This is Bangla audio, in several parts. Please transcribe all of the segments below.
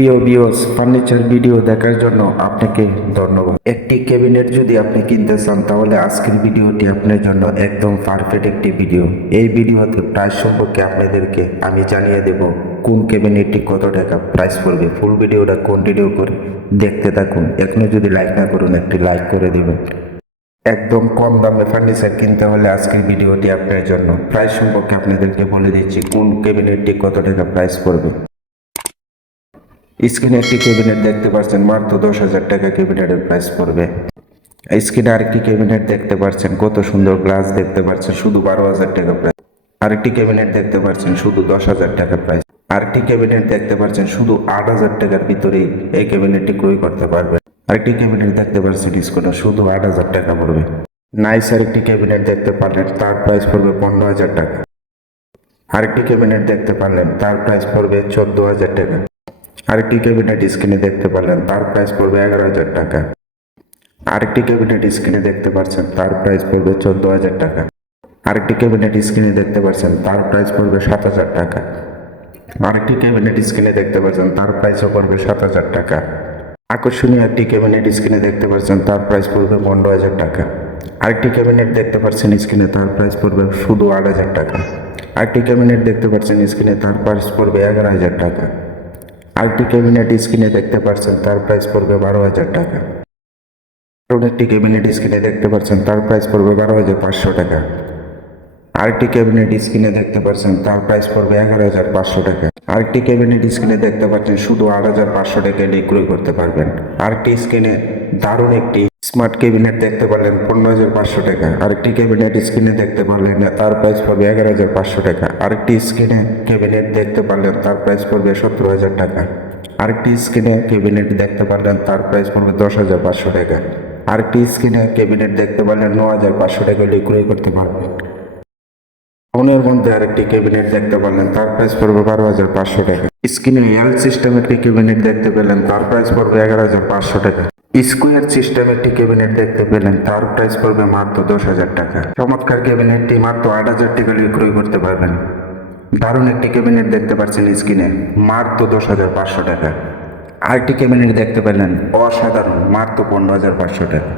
প্রিয় বিওস ফার্নিচার ভিডিও দেখার জন্য আপনাকে ধন্যবাদ। একটি ক্যাবিনেট যদি আপনি কিনতে চান, তাহলে আজকের ভিডিওটি আপনার জন্য একদম পারফেক্ট একটি ভিডিও এই ভিডিওতে প্রাইস সম্পর্কে আপনাদেরকে আমি জানিয়ে দেব কোন ক্যাবিনেটটি কত টাকা প্রাইস পড়বে। ফুল ভিডিওটা কন্টিনিউ করে দেখতে থাকুন। এখনও যদি লাইক না করুন, একটি লাইক করে দেবেন। একদম কম দামে ফার্নিচার কিনতে হলে আজকের ভিডিওটি আপনার জন্য। প্রাইস সম্পর্কে আপনাদেরকে বলে দিচ্ছি কোন ক্যাবিনেটটি কত টাকা প্রাইস পড়বে। স্ক্রিনে একটি ক্যাবিনেট দেখতে পাচ্ছেন, মাত্র দশ হাজার টাকা ক্যাবিনেটের প্রাইস পড়বে। স্ক্রিনে আরেকটি ক্যাবিনেট দেখতে পাচ্ছেন, কত সুন্দর গ্লাস দেখতে পাচ্ছেন, শুধু বারো হাজার টাকা প্রাইস আরেকটি ক্যাবিনেট দেখতে পাচ্ছেন, শুধু দশ হাজার টাকা প্রাইস আরেকটি ক্যাবিনেট দেখতে পাচ্ছেন, শুধু আট হাজার টাকার ভিতরেই এই ক্যাবিনেটটি ক্রয় করতে পারবেন আরেকটি ক্যাবিনেট দেখতে পাচ্ছেন ডিসকাউন্ট শুধু আট হাজার টাকা পড়বে। নাইস আরেকটি ক্যাবিনেট দেখতে পারলেন, তার প্রাইস পড়বে পনেরো হাজার টাকা। আরেকটি ক্যাবিনেট দেখতে পারলেন, তার প্রাইস পড়বে চোদ্দ হাজার টাকা। আরেকটি ক্যাবিনেট স্ক্রিনে দেখতে পারলেন, তার প্রাইস পড়বে এগারো হাজার টাকা। আরেকটি ক্যাবিনেট স্ক্রিনে দেখতে পাচ্ছেন তার প্রাইস পড়বে চোদ্দ হাজার টাকা। আরেকটি ক্যাবিনেট স্ক্রিনে দেখতে পাচ্ছেন তার প্রাইস পড়বে সাত হাজার টাকা। আরেকটি ক্যাবিনেট স্ক্রিনে দেখতে পাচ্ছেন তার প্রাইসও পড়বে সাত হাজার টাকা। আকর্ষণীয় একটি ক্যাবিনেট স্ক্রিনে দেখতে পাচ্ছেন তার প্রাইস পড়বে পনেরো হাজার টাকা। আরেকটি ক্যাবিনেট দেখতে পাচ্ছেন স্ক্রিনে, তার প্রাইস পড়বে শুধু আট হাজার টাকা। আরেকটি ক্যাবিনেট দেখতে পাচ্ছেন স্ক্রিনে, তার প্রাইস পড়বে এগারো হাজার টাকা। আরেকটি ক্যাবিনেট স্ক্রিনে দেখতে পাচ্ছেন তার প্রাইস পড়বে বারো হাজার টাকা। আরও একটি ক্যাবিনেট স্ক্রিনে দেখতে পাচ্ছেন তার প্রাইস পড়বে বারো হাজার পাঁচশো টাকা। আরেকটি ক্যাবিনেট স্ক্রিনে দেখতে পাচ্ছেন তার প্রাইস পড়বে এগারো হাজার পাঁচশো টাকা। আরেকটি ক্যাবিনেট স্ক্রিনে দেখতে পাচ্ছেন, শুধু আট হাজার পাঁচশো টাকা ক্রয় করতে পারবেন। আরেকটি স্ক্রিনে দারুণ একটি স্মার্ট ক্যাবিনেট দেখতে পারলেন, পনেরো হাজার পাঁচশো টাকা। আরেকটি ক্যাবিনেট স্ক্রিনে দেখতে পারলেন, তার প্রাইস পড়বে এগারো হাজার পাঁচশো টাকা। আরেকটি স্ক্রিনে ক্যাবিনেট দেখতে পারলেন, তার প্রাইস পড়বে সত্তর হাজার টাকা। আরেকটি স্ক্রিনে ক্যাবিনেট দেখতে পারলেন, তার প্রাইস পড়বে দশ হাজার পাঁচশো টাকা। আরেকটি স্ক্রিনে ক্যাবিনেট দেখতে পারলেন ন হাজার পাঁচশো টাকা ক্রয় করতে পারবেন। ফোনের মধ্যে আরেকটি ক্যাবিনেট দেখতে পারলেন তার প্রাইস পড়বে বারো হাজার পাঁচশো টাকা। স্ক্রিনে এল সিস্টেম একটি ক্যাবিনেট দেখতে পেলেন, তার প্রাইস পড়বে এগারো হাজার পাঁচশো টাকা। স্কোয়ার সিস্টেম একটি ক্যাবিনেট দেখতে পেলেন, তার প্রাইস পড়বে মাত্র দশ হাজার টাকা। চমৎকার ক্যাবিনেটটি মাত্র আট হাজার টাকা ক্রয় করতে পারবেন। দারুণ একটি ক্যাবিনেট দেখতে পাচ্ছেন স্ক্রিনে, মাত্র দশ হাজার পাঁচশো টাকা। আরেকটি ক্যাবিনেট দেখতে পেলেন, অসাধারণ, মাত্র পনেরো হাজার পাঁচশো টাকা।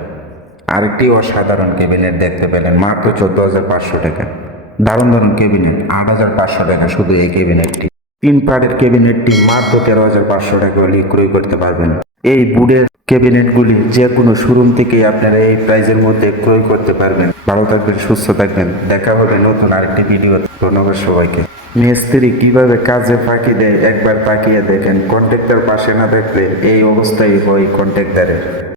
আরেকটি অসাধারণ ক্যাবিনেট দেখতে পেলেন, মাত্র চোদ্দ হাজার পাঁচশো টাকা। দারুণ দারুণ ক্যাবিনেট আট হাজার পাঁচশো টাকা, শুধু এই ক্যাবিনেটটি তিন পার্টের ক্যাবিনেটটি মাত্র তেরো হাজার পাঁচশো টাকা হলে ক্রয় করতে পারবেন। এই বুডের ক্যাবিনেটগুলি যে কোনো শোরুম থেকে আপনারা এই প্রাইজের মধ্যে ক্রয় করতে পারবেন। ভালো থাকবেন, সুস্থ থাকবেন। দেখা হবে নতুন আরেকটি ভিডিও ধন্যবাদ সবাইকে। মিস্ত্রি কীভাবে কাজে ফাঁকি দেয়, একবার তাকিয়ে দেখেন। কন্ট্রাক্টর পাশে না থাকলে এই অবস্থায় হয় কন্ট্রাক্টারের